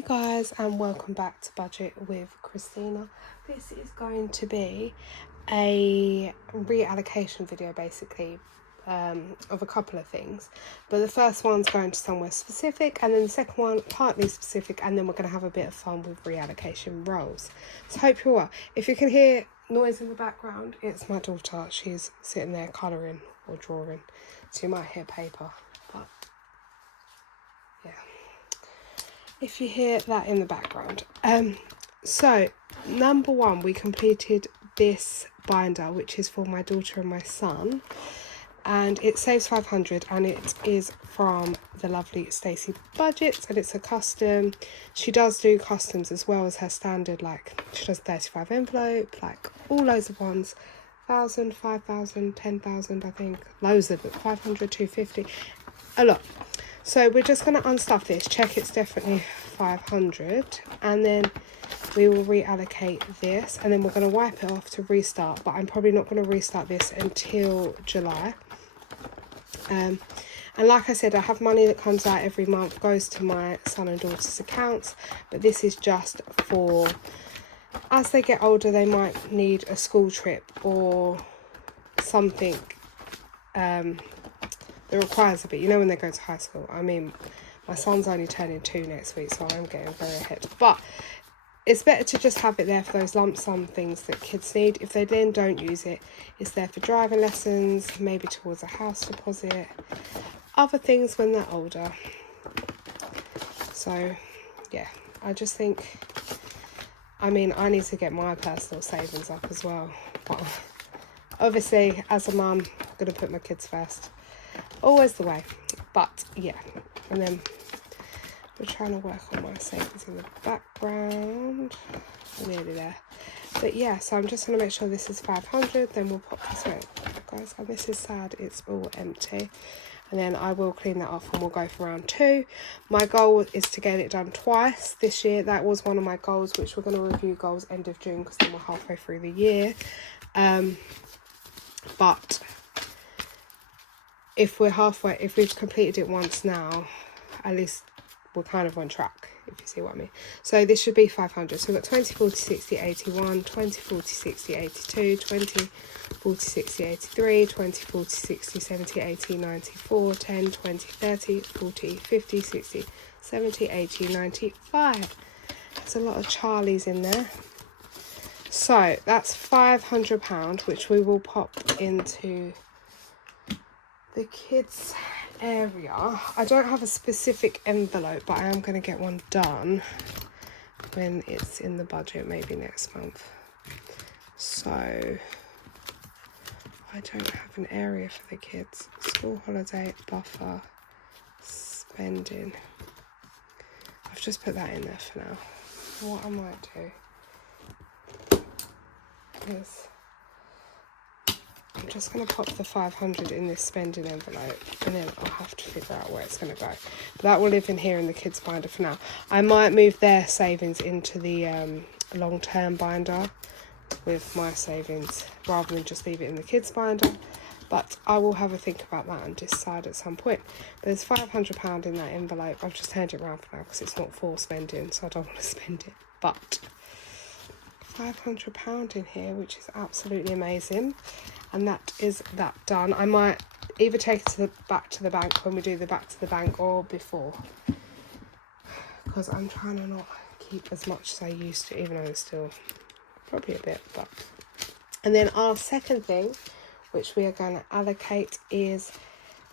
Hey guys, and welcome back to Budget with Christina. This is going to be a reallocation video basically of a couple of things, but the first one's going to somewhere specific, and then the second one partly specific, and then we're going to have a bit of fun with reallocation roles. So hope you're well. If you can hear noise in the background, it's my daughter. She's sitting there colouring or drawing, so you might hear paper, but yeah, if you hear that in the background. So number one, we completed this binder, which is for my daughter and my son, and it saves 500, and it is from the lovely Stacey Budgets, and it's a custom. She does do customs as well as her standard, like she does 35 envelope, like all loads of ones, 1,000, 5,000, 10,000, I think, loads of it, 500, 250, a lot. So we're just going to unstuff this, check it's definitely 500, and then we will reallocate this, and then we're going to wipe it off to restart, but I'm probably not going to restart this until July. And like I said, I have money that comes out every month, goes to my son and daughter's accounts, but this is just for, as they get older, they might need a school trip or something that requires a bit, you know, when they go to high school. I mean, my son's only turning 2 next week, so I'm getting very ahead, but it's better to just have it there for those lump sum things that kids need. If they then don't use it, it's there for driving lessons, maybe towards a house deposit, other things when they're older. So yeah, I just think, I mean, I need to get my personal savings up as well, but obviously as a mum, I'm going to put my kids first, always the way. But yeah, and then we're trying to work on my savings in the background, nearly there. But yeah, so I'm just going to make sure this is 500, then we'll pop this away. Guys, and this is sad, it's all empty, and then I will clean that off and we'll go for round 2. My goal is to get it done twice this year. That was one of my goals, which we're going to review goals end of June, because then we're halfway through the year. But if we've completed it once now, at least we're kind of on track, if you see what I mean. So this should be 500. So we've got 20, 40, 60, 81, 20, 40, 60, 82, 20, 40, 60, 83, 20, 40, 60, 70, 80, 94, 10, 20, 30, 40, 50, 60, 70, 80, 95. There's a lot of Charlies in there. So that's £500, which we will pop into the kids area. I don't have a specific envelope, but I am going to get one done when it's in the budget, maybe next month. So I don't have an area for the kids. School holiday, buffer, spending. I've just put that in there for now. What I might do is I'm just going to pop the 500 in this spending envelope, and then I'll have to figure out where it's going to go. But that will live in here in the kids binder for now. I might move their savings into the long-term binder with my savings, rather than just leave it in the kids binder. But I will have a think about that and decide at some point. But there's £500 in that envelope. I've just turned it around for now because it's not for spending, so I don't want to spend it. But £500 in here, which is absolutely amazing. And that is that done. I might either take it back to the bank when we do the back to the bank, or before, because I'm trying to not keep as much as I used to, even though it's still probably a bit. But and then our second thing, which we are going to allocate, is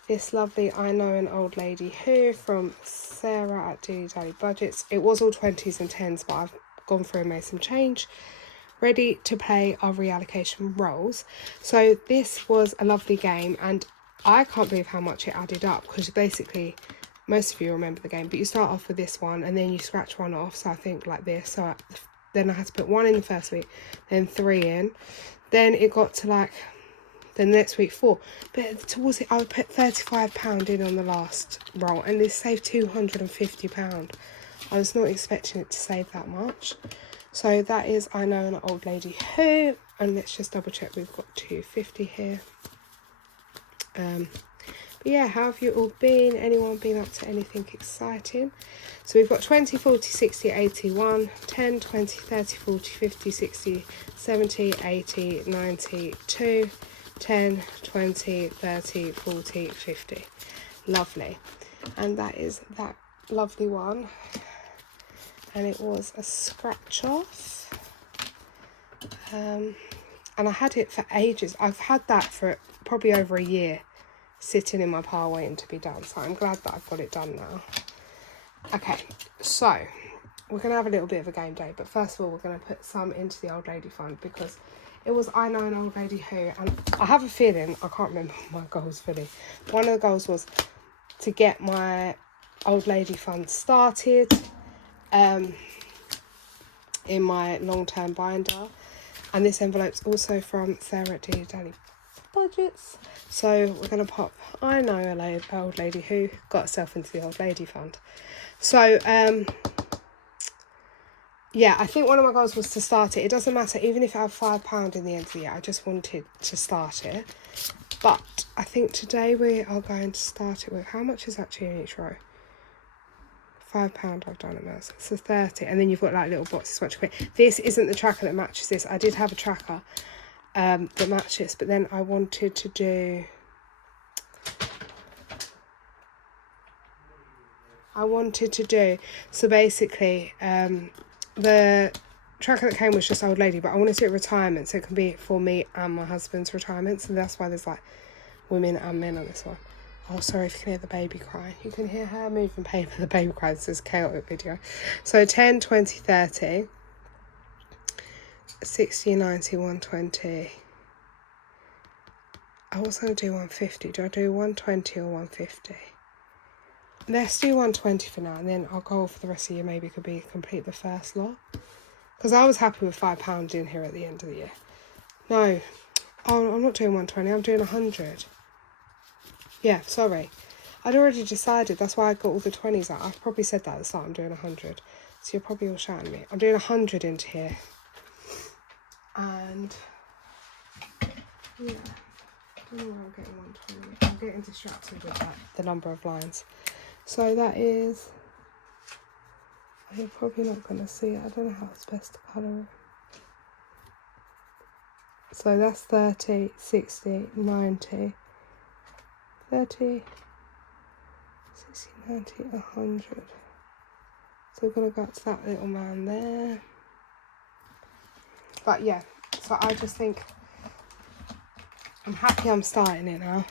this lovely I Know an Old Lady Who from Sarah at Dilly Dally Budgets. It was all 20s and 10s, but I've gone through and made some change. Ready to play our reallocation roles. So this was a lovely game, and I can't believe how much it added up, because basically most of you remember the game, but you start off with this one and then you scratch one off. So I think like this. So then I had to put 1 in the first week, then 3 in, then it got to like the next week 4, but towards it I would put £35 in on the last roll, and this saved £250. I was not expecting it to save that much. So that is I Know an Old Lady Who, and let's just double check we've got 250 here. But yeah, how have you all been? Anyone been up to anything exciting? So we've got 20, 40, 60, 81, 10, 20, 30, 40, 50, 60, 70, 80, 90, 2, 10, 20, 30, 40, 50. Lovely. And that is that lovely one. And it was a scratch off. And I had it for ages. I've had that for probably over a year, sitting in my pile waiting to be done. So I'm glad that I've got it done now. Okay, so we're going to have a little bit of a game day. But first of all, we're going to put some into the old lady fund because it was I Know an Old Lady Who. And I have a feeling, I can't remember my goals fully. One of the goals was to get my old lady fund started in my long-term binder. And this envelope's also from Sarah D. Daily Budgets. So we're going to pop I Know an Old Lady Who got herself into the old lady fund. So, yeah, I think one of my goals was to start it. It doesn't matter, even if I have £5 in the end of the year, I just wanted to start it. But I think today we are going to start it with, how much is actually in each row? £5 I've done it now, so it's a 30, and then you've got like little boxes much quicker. This isn't the tracker that matches this. I did have a tracker that matches, but then I wanted to do so basically the tracker that came was just old lady, but I wanted to do retirement, so it can be for me and my husband's retirement. So that's why there's like women and men on this one. Oh, sorry if you can hear the baby cry. You can hear her moving paper, the baby cry. This is a chaotic video. So 10, 20, 30, 60, 90, 120. I was going to do 150. Do I do 120 or 150? Let's do 120 for now, and then I'll go for the rest of the year. Maybe could be complete the first lot. Because I was happy with £5 in here at the end of the year. No. Oh, I'm not doing 120. I'm doing 100. Yeah, sorry. I'd already decided. That's why I got all the 20s out. I've probably said that at the start. I'm doing 100. So you're probably all shouting at me. I'm doing 100 into here. And yeah, I don't know where I'm getting 120. I'm getting distracted with that, the number of lines. So that is, you're probably not going to see it. I don't know how it's best to colour it. So that's 30, 60, 90, 30, 60, 90, 100. So we're going to go up to that little man there. But yeah, so I just think I'm happy I'm starting it now.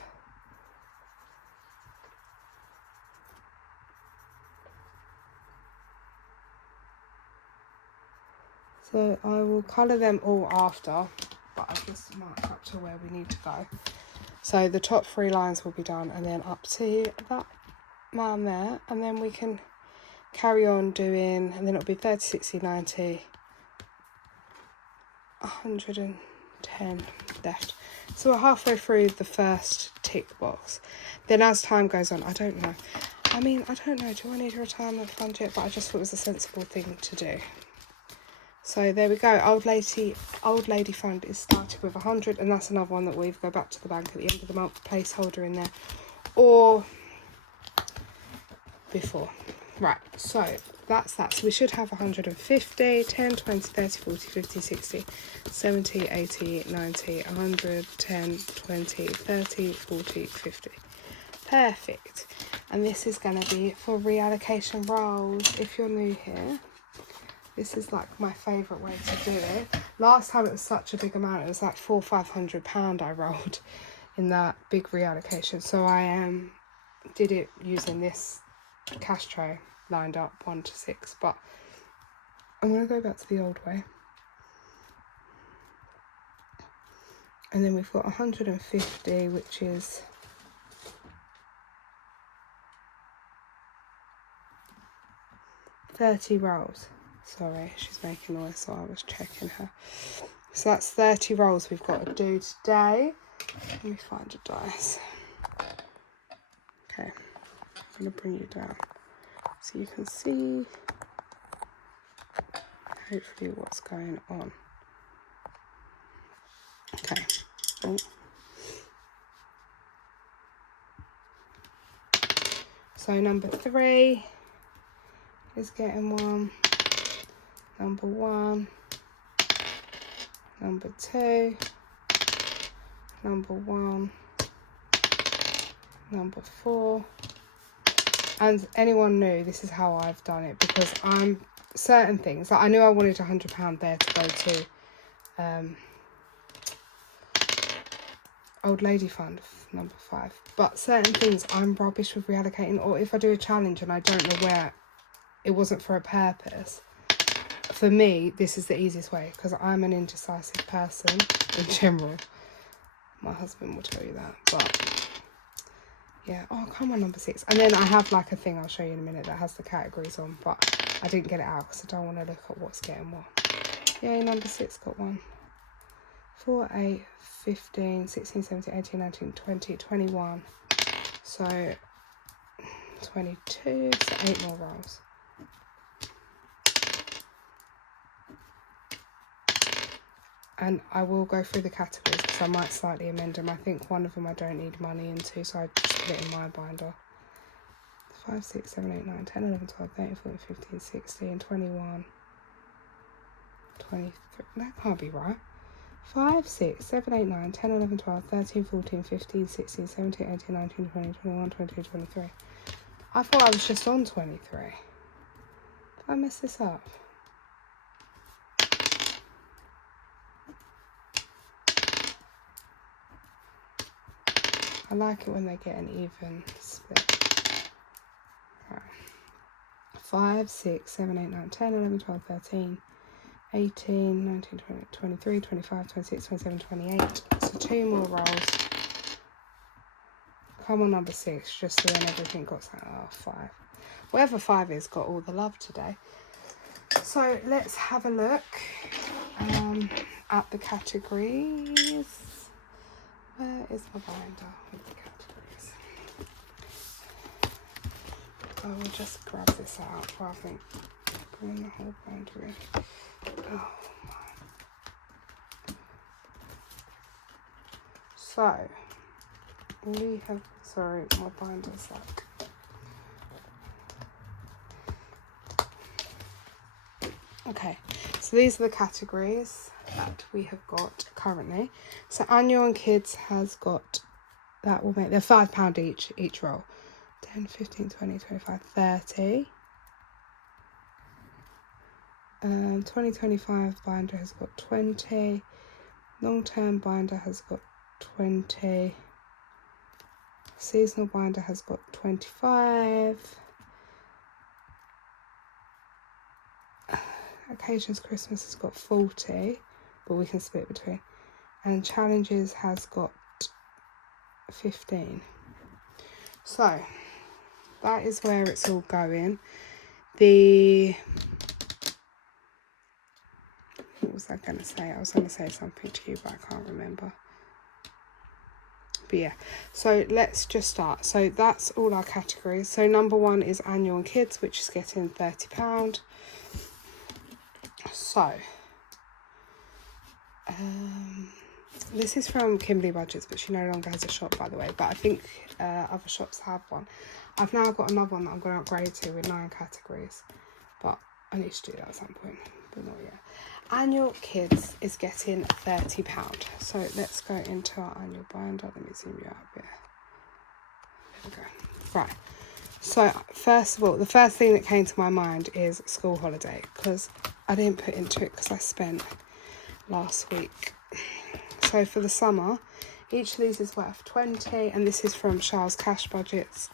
So I will colour them all after, but I've just marked up to where we need to go. So the top 3 lines will be done, and then up to that man there, and then we can carry on doing, and then it'll be 30, 60, 90, 110 left. So we're halfway through the first tick box. Then as time goes on, I don't know. I mean, I don't know, do I need a retirement fund yet? But I just thought it was a sensible thing to do. So there we go. Old lady fund is started with 100, and that's another one that we've go back to the bank at the end of the month, placeholder in there, or before. Right, so that's that. So we should have 150, 10, 20, 30, 40, 50, 60, 70, 80, 90, 100, 10, 20, 30, 40, 50. Perfect. And this is going to be for reallocation rolls. If you're new here, this is like my favourite way to do it. Last time it was such a big amount. It was like £400-500 I rolled in that big reallocation. So I did it using this cash tray lined up 1 to 6. But I'm going to go back to the old way. And then we've got 150, which is 30 rolls. Sorry, she's making noise, so I was checking her. So that's 30 rolls we've got to do today. Let me find a dice. Okay, I'm going to bring you down so you can see hopefully what's going on. Okay. Oh. So number 3 is getting 1. Number 1. Number 2. Number 1. Number 4. And anyone new, this is how I've done it, because I'm certain things, like I knew I wanted £100 there to go to Old Lady Fund, number 5. But certain things I'm rubbish with reallocating, or if I do a challenge and I don't know where it wasn't for a purpose. For me, this is the easiest way, because I'm an indecisive person in general. My husband will tell you that, but yeah. Oh, come on, number 6. And then I have like a thing I'll show you in a minute that has the categories on, but I didn't get it out because I don't want to look at what's getting what. Yay, number 6 got 1. 4, 8, 15, 16, 17, 18, 19, 20, 21. So 22, so 8 more rows. And I will go through the categories because I might slightly amend them. I think one of them I don't need money into, so I just put it in my binder. 5, 6, 7, 8, 9, 10, 11, 12, 13, 14, 15, 16, 21, 23. That can't be right. 5, 6, 7, 8, 9, 10, 11, 12, 13, 14, 15, 16, 17, 18, 19, 20, 21, 22, 23. I thought I was just on 23. Did I mess this up? I like it when they get an even split. Right. 5, 6, 7, 8, 9, 10, 11, 12, 13, 18, 19, 20, 23, 25, 26, 27, 28. So 2 more rolls. Come on, number 6, just so then everything got something. Oh, 5. Whatever 5 is got all the love today. So let's have a look at the categories. Where is my binder with the categories? I will just grab this out rather than bring the whole binder in. Oh my. So, we have, sorry, my binder's like. Okay, so these are the categories that we have got currently. So annual and kids has got, that will make, they're £5 each roll. 10, 15, 20, 25, 30. 2025 binder has got 20. Long-term binder has got 20. Seasonal binder has got 25. Occasions Christmas has got 40, but we can split between. And challenges has got 15. So that is where it's all going. What was I going to say? I was going to say something to you, but I can't remember. But yeah, so let's just start. So that's all our categories. So number 1 is annual and kids, which is getting £30. So this is from Kimberly Budgets, but she no longer has a shop, by the way, but I think other shops have one. I've now got another one that I'm going to upgrade to with 9 categories, but I need to do that at some point, but not yet. Annual kids is getting £30. So let's go into our annual binder. Let me zoom you out a bit. There we go. Right. So first of all, the first thing that came to my mind is school holiday, because I didn't put into it because I spent last week. So for the summer, each of these is worth 20, and this is from Charles Cash Budgets,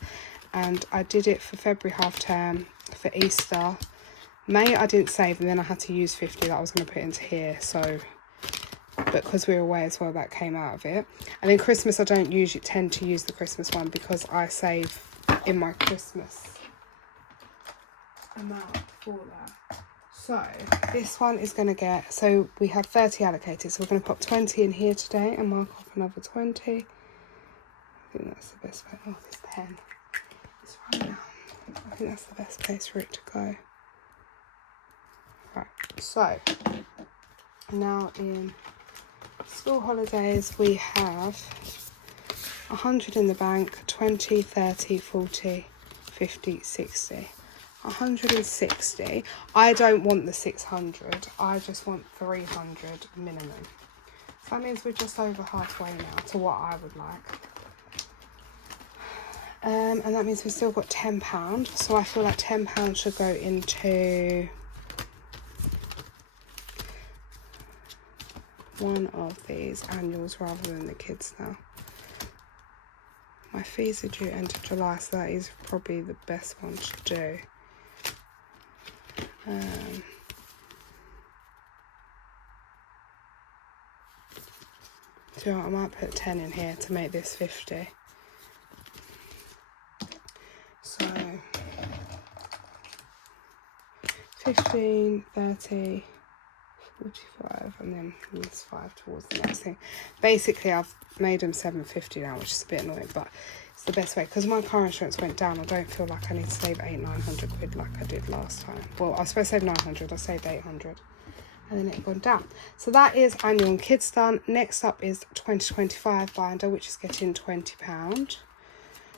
and I did it for February half term, for Easter. May I didn't save, and then I had to use 50 that I was going to put into here, so but because we were away as well, that came out of it. And then Christmas, I don't usually tend to use the Christmas one because I save in my Christmas amount for that. So this one is going to get, so we have 30 allocated, so we're going to pop 20 in here today and mark off another 20. I think that's the best place. Oh, this pen is right now. I think that's the best place for it to go. Right, so now in school holidays we have 100 in the bank, 20, 30, 40, 50, 60. 160. I don't want the 600. I just want 300 minimum. So that means we're just over halfway now to what I would like. And that means we've still got £10. So I feel like £10 should go into one of these annuals rather than the kids now. My fees are due end of July, so that is probably the best one to do. So I might put 10 in here to make this 50. So 15, 30, 45, and then this 5 towards the next thing. Basically, I've made them 750 now, which is a bit annoying, but it's the best way because my car insurance went down. I don't feel like I need to save 900 quid like I did last time. Well, I was supposed to save 900, I saved 800, and then it gone down. So that is annual and kids done. Next up is 2025 binder, which is getting £20.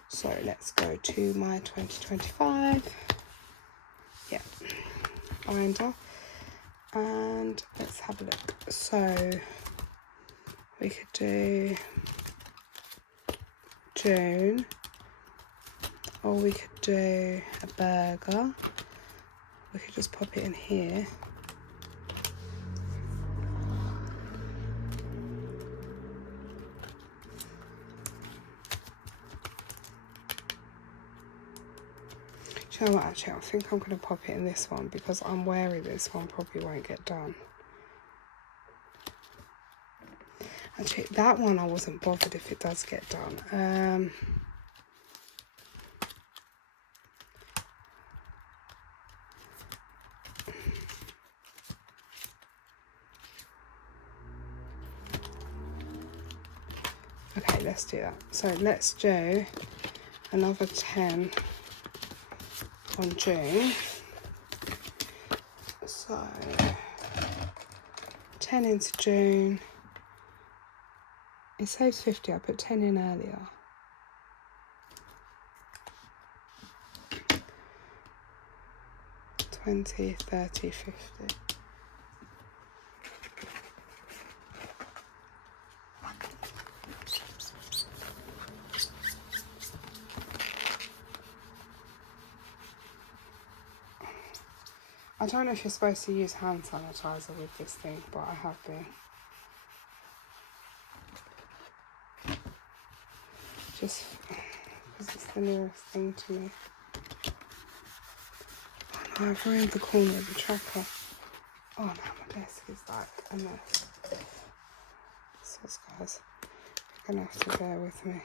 So let's go to my 2025. Yeah, binder. And let's have a look. So we could do June, or we could do a burger. We could just pop it in here. Do you know what, actually, I think I'm going to pop it in this one because I'm wary this one probably won't get done. Actually, that one I wasn't bothered if it does get done. Okay, let's do that. So let's do another 10 on June. So 10 into June. It saves 50. I put 10 in earlier. $20, $30, $50. I don't know if you're supposed to use hand sanitizer with this thing, but I have been. Just because it's the nearest thing to me. Oh no, I've ruined the corner of the tracker. Oh no, my desk is like a mess. So guys, you're gonna have to bear with me.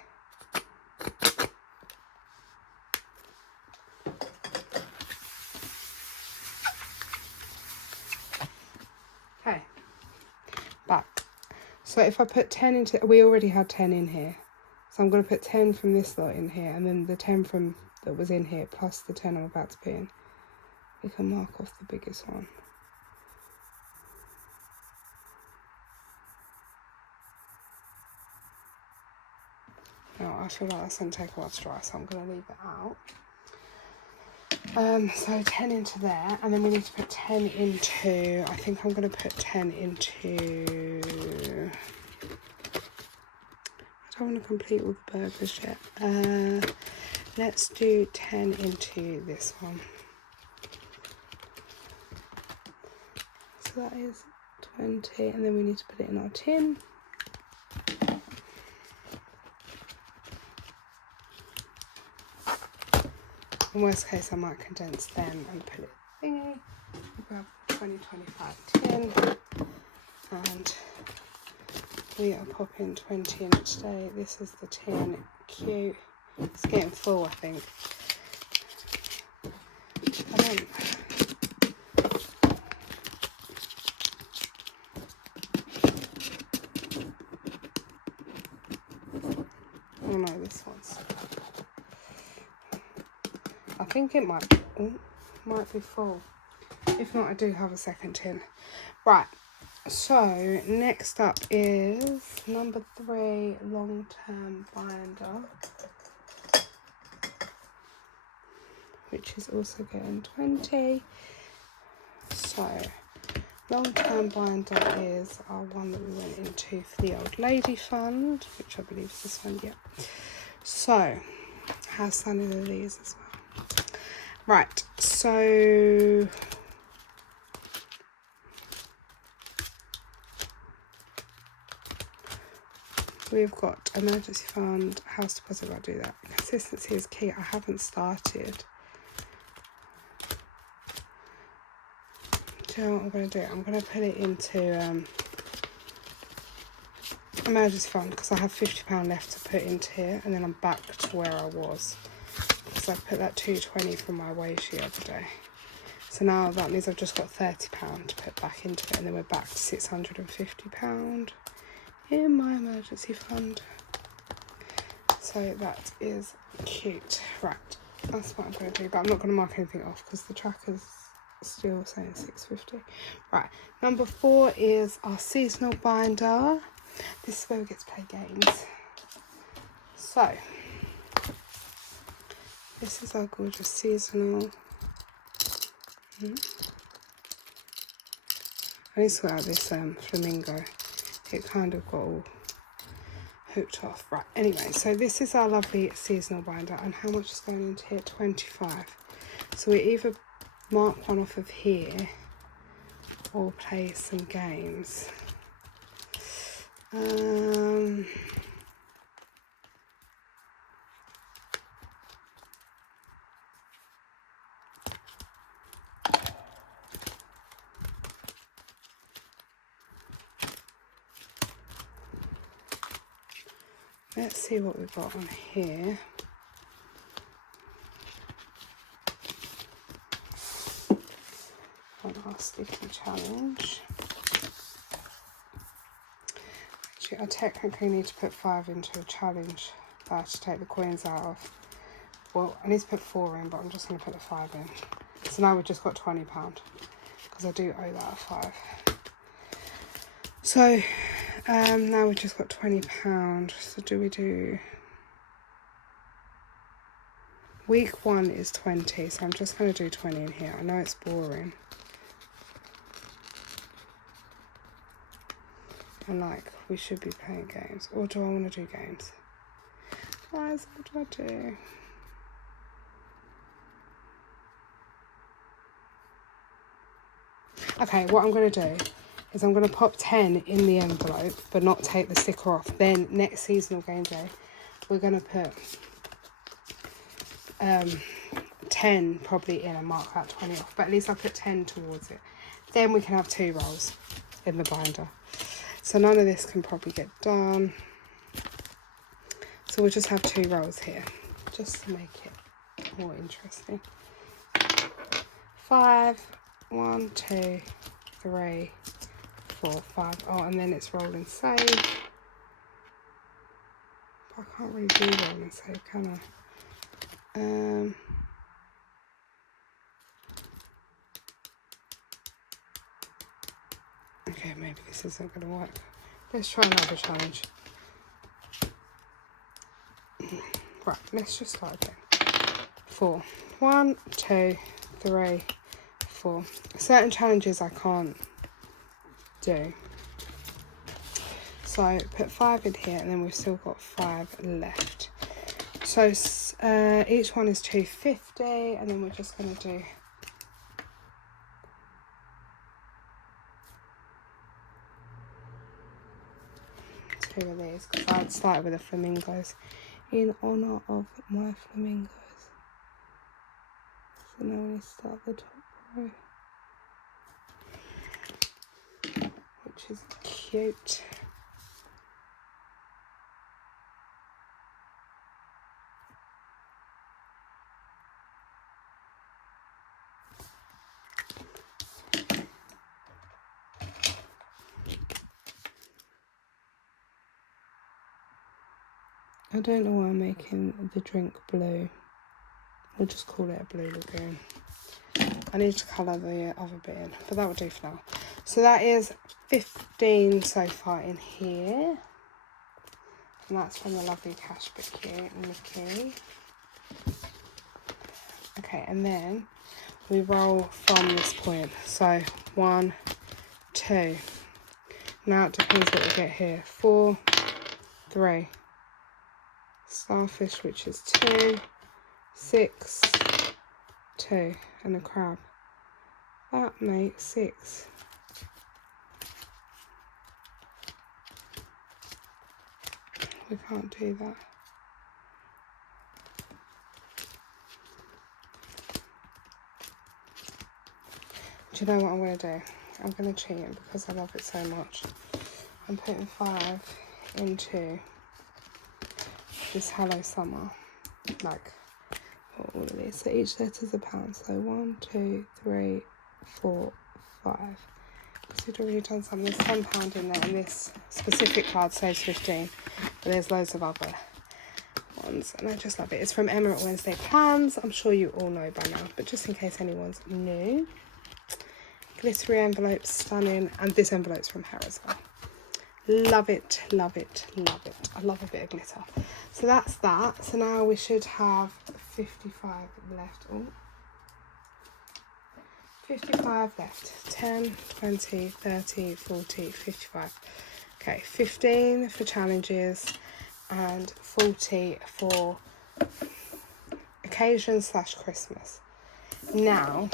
Okay, back. So if I put 10 into, we already had 10 in here. So I'm going to put 10 from this lot in here, and then the 10 from that was in here, plus the 10 I'm about to put in. We can mark off the biggest one. Now, I feel like that's going to take a while to dry, so I'm going to leave it out. So 10 into there, and then we need to put 10 into, I think I'm going to put 10 into, I don't want to complete all the burgers yet. Let's do 10 into this one. So that is 20, and then we need to put it in our tin. In worst case, I might condense them and put it thingy. We'll grab 2025 tin, and we are popping 20 in today. This is the tin. Cute. It's getting full, I think. Oh no, this one's. I think it might be full. If not, I do have a second tin. Right. So next up is number 3, long-term binder. which is also getting 20. So long-term binder is our one that we went into for the old lady fund, which I believe is this one. Yeah. So has Sunny Lilies as well. Right, so we've got emergency fund, house deposit. I'll do that. Consistency is key. I haven't started. Do you know what I'm going to do? I'm going to put it into emergency fund because I have £50 left to put into here, and then I'm back to where I was because I put that 220 from my wage the other day. So now that means I've just got £30 to put back into it, and then we're back to £650 in my emergency fund. So that is cute. Right, that's what I'm going to do, but I'm not going to mark anything off because the tracker's still saying 650. Right, number 4 is our seasonal binder. This is where we get to play games. So this is our gorgeous seasonal. I need to sort out this flamingo. It kind of got all hooked off. Right, anyway, so this is our lovely seasonal binder, and how much is going into here? 25. So we either mark one off of here or play some games. Let's see what we've got on here. On our sticky challenge. Actually, I technically need to put 5 into a challenge that I have to take the coins out of. Well, I need to put 4 in, but I'm just going to put the 5 in. So now we've just got £20 because I do owe that a 5. So now we've just got £20. So do we do... Week 1 is 20, so I'm just going to do 20 in here. I know it's boring. And like, we should be playing games. Or do I want to do games? Guys, what do I do? Okay, what I'm going to do is I'm going to pop 10 in the envelope, but not take the sticker off. Then next seasonal game day, we're going to put 10 probably in and mark that 20 off. But at least I put 10 towards it. Then we can have 2 rolls in the binder. So none of this can probably get done. So we'll just have 2 rolls here, just to make it more interesting. 5, 1, 2, 3, 4, 5. Oh, and then it's roll and save. But I can't really do roll and save, can I? Okay, maybe this isn't going to work. Let's try another challenge. Right, let's just start again. 4. 1, 2, 3, 4. Certain challenges I can't do. So put 5 in here, and then we've still got 5 left. So each one is 250, and then we're just going to do... of these because I had started with the flamingos in honour of my flamingos. So now we start the top row, which is cute. I don't know why I'm making the drink blue. We'll just call it a blue lagoon. I need to colour the other bit in, but that will do for now. So that is 15 so far in here. And that's from the lovely Cash Mickey. Okay, and then we roll from this point. So 1, 2. Now it depends what we get here. 4, 3. Starfish, which is 2, 6, 2, and a crab. That makes 6. We can't do that. Do you know what I'm going to do? I'm going to cheat it because I love it so much. I'm putting 5 into this Hello Summer. Like, all of these. So each letter's £1. So 1, 2, 3, 4, 5. So we've already done something. There's £10 in there, and this specific card says 15, but there's loads of other ones, and I just love it. It's from Emma at Wednesday Plans. I'm sure you all know by now, but just in case anyone's new. Glittery envelope, stunning, and this envelope's from her as well. Love it, love it, love it. I love a bit of glitter. So that's that. So now we should have 55 left. Oh. 55 left. 10, 20, 30, 40, 55. Okay, 15 for challenges and 40 for occasion / Christmas. Now,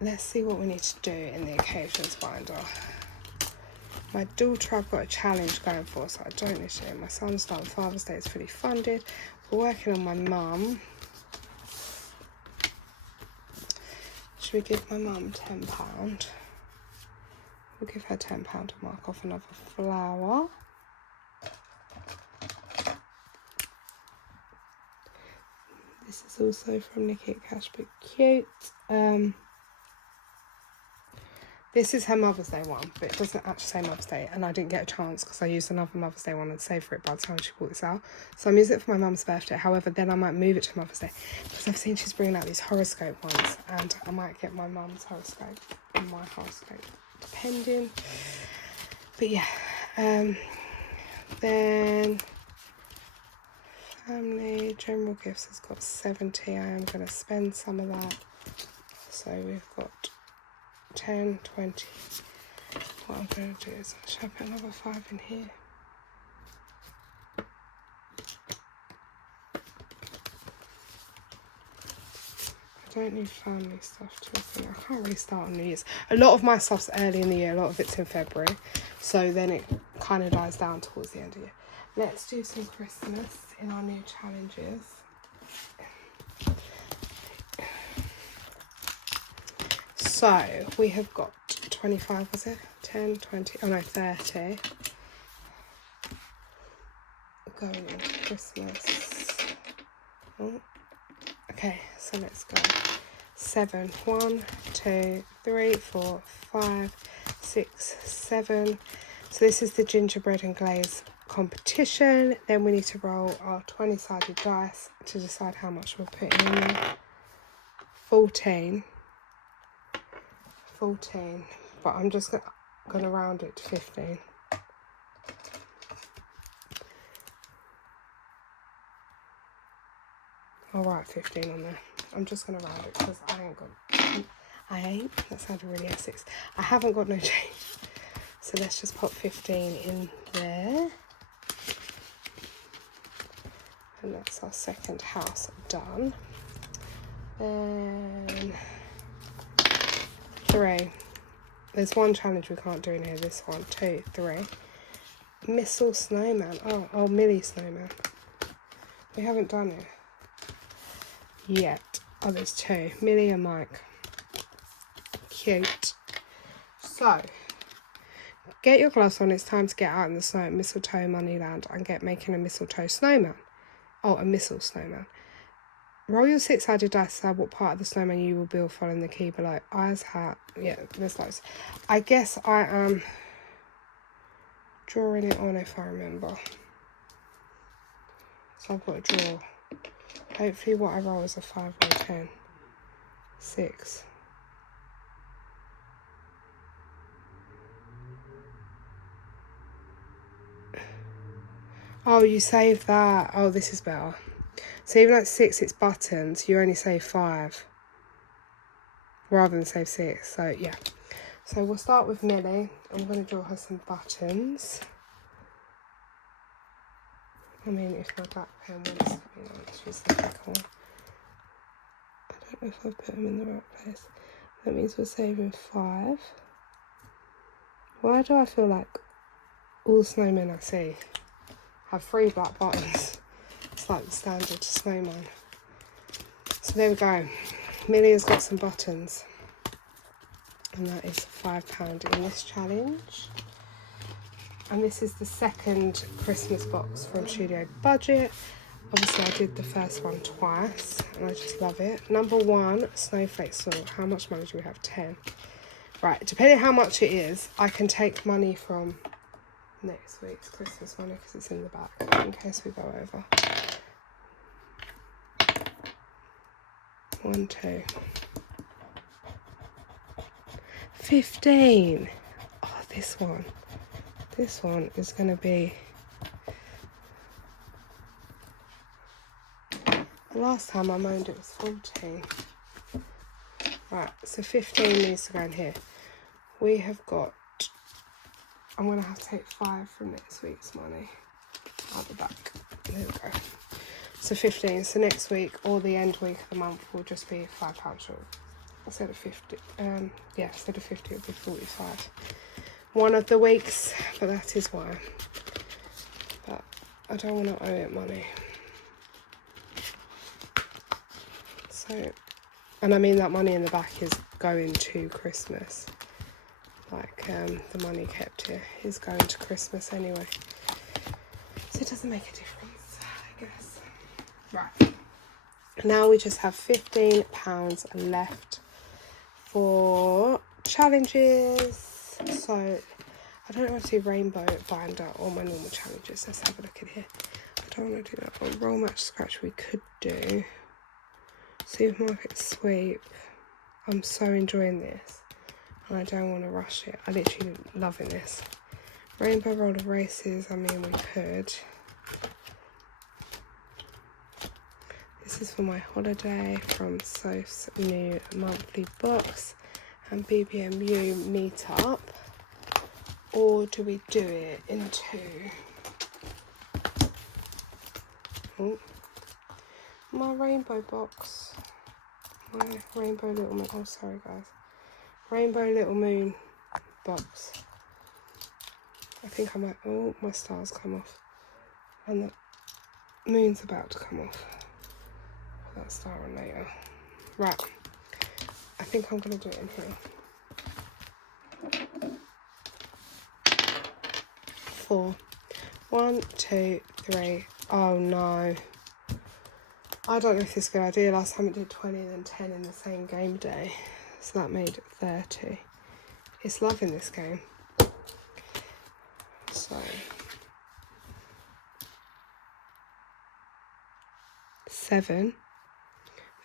let's see what we need to do in the occasions binder. My daughter, I've got a challenge going for, so I don't need to do it. My son's done Father's Day, it's fully funded. We're working on my mum. Should we give my mum £10? We'll give her £10 to mark off another flower. This is also from Nikki at Cash But Cute. This is her Mother's Day one, but it doesn't actually say Mother's Day, and I didn't get a chance because I used another Mother's Day one and saved for it by the time she brought this out. So I'm using it for my mum's birthday. However, then I might move it to Mother's Day because I've seen she's bringing out these horoscope ones, and I might get my mum's horoscope and my horoscope, depending. But yeah, then family, general gifts has got 70. I am going to spend some of that. So we've got 10, 20. What I'm going to do is, shall I put another 5 in here? I don't need family stuff to open. I can't really start on New Year's. A lot of my stuff's early in the year, a lot of it's in February. So then it kind of dies down towards the end of the year. Let's do some Christmas in our new challenges. So we have got 25, was it? 10, 20, oh no, 30. Going into Christmas. Oh. Okay, so let's go. 7, 1, 2, 3, 4, 5, 6, 7. So this is the gingerbread and glaze competition. Then we need to roll our 20-sided dice to decide how much we're putting in there. 14, but I'm just going to round it to 15. I'll write 15 on there. I'm just going to round it because that sounded really Essex. I haven't got no change. So let's just pop 15 in there. And that's our second house done. Then 3. There's one challenge we can't do in here. This one. 2, 3. Missile Snowman. Oh, Millie Snowman. We haven't done it yet. Oh, there's 2. Millie and Mike. Cute. So, get your gloves on. It's time to get out in the snow at Mistletoe Moneyland and get making a mistletoe snowman. Oh, a missile snowman. Roll your 6-sided dice to decide what part of the snowman you will build following the key below. Eyes, hat. Yeah, there's loads. I guess I am drawing it on if I remember. So I've got to draw. Hopefully what I roll is a 5 or a 10. 6. Oh, you save that. Oh, this is better. So even at 6, it's buttons. You only save 5 rather than save 6. So yeah. So we'll start with Millie. I'm going to draw her some buttons. I mean, if my black pen wants to be on, let's use the black one. I don't know if I've put them in the right place. That means we're saving 5. Why do I feel like all the snowmen I see have 3 black buttons? It's like the standard snowman. So there we go. Millie has got some buttons. And that is £5 in this challenge. And this is the second Christmas box from Studio Budget. Obviously I did the first one twice and I just love it. Number 1, snowflake salt. How much money do we have? 10. Right, depending how much it is, I can take money from next week's Christmas money because it's in the back in case we go over. 1, 2. 15. Oh, this one. This one is going to be... Last time I moaned it was 14. Right, so 15 needs to go in here. We have got... I'm going to have to take 5 from next week's money. Out the back. There we go. So 15. So next week, or the end week of the month, will just be £5 short. Instead of 50. Yeah, instead of 50, it'll be 45. One of the weeks, but that is why. But I don't want to owe it money. So, and I mean that money in the back is going to Christmas. Like the money kept here is going to Christmas anyway. So it doesn't make a difference, I guess. Right. Now we just have £15 left for challenges. So I don't want to do rainbow binder or my normal challenges. Let's have a look in here. I don't want to do that one. Roll, match, scratch we could do. Supermarket sweep. I'm so enjoying this and I don't want to rush it. I literally loving this. Rainbow roller races, I mean we could. This is for my holiday from Soph's new monthly box and BBMU meetup. Or do we do it in 2? Oh, my rainbow box. My rainbow little moon. Oh, sorry guys. Rainbow little moon box. I think I might. Oh, my stars come off. And the moon's about to come off. Put that star on later. Right. I think I'm going to do it in here. 4. 1, 2, 3. Oh no. I don't know if this is a good idea. Last time it did 20 and then 10 in the same game day. So that made 30. It's loving this game. So 7.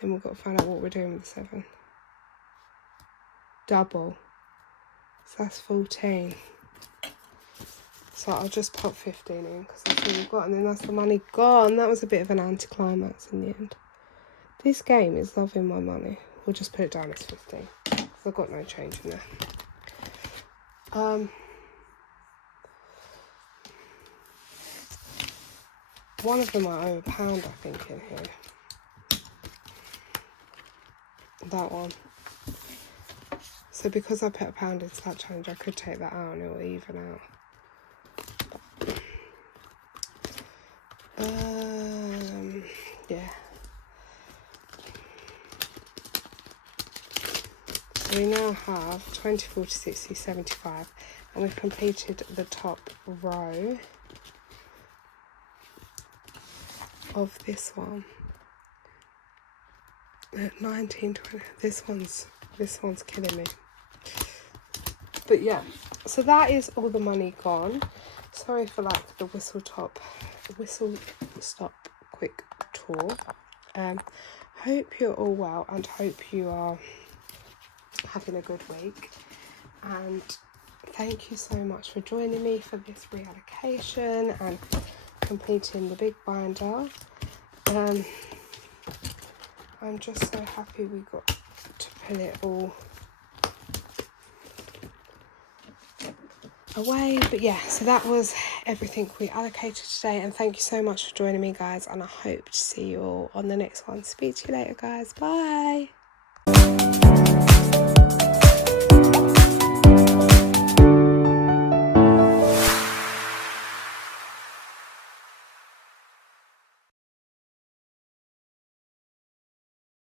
Then we've got to find out what we're doing with the 7. Double. So that's 14. So I'll just pop 15 in because that's all we've got. And then that's the money gone. That was a bit of an anticlimax in the end. This game is loving my money. We'll just put it down as 15. Because I've got no change in there. One of them I owe £1, I think, in here. That one. So because I put £1 into that challenge, I could take that out and it will even out. Yeah. So we now have 20, 40, 60, 75, and we've completed the top row of this one. 19, 20. This one's killing me. But yeah, so that is all the money gone. Sorry for like the whistle stop quick tour. Hope you're all well and hope you are having a good week. And thank you so much for joining me for this reallocation and completing the big binder. I'm just so happy we got to pull it all away. But yeah, so that was everything we allocated today, and thank you so much for joining me, guys, and I hope to see you all on the next one. Speak to you later, guys. Bye.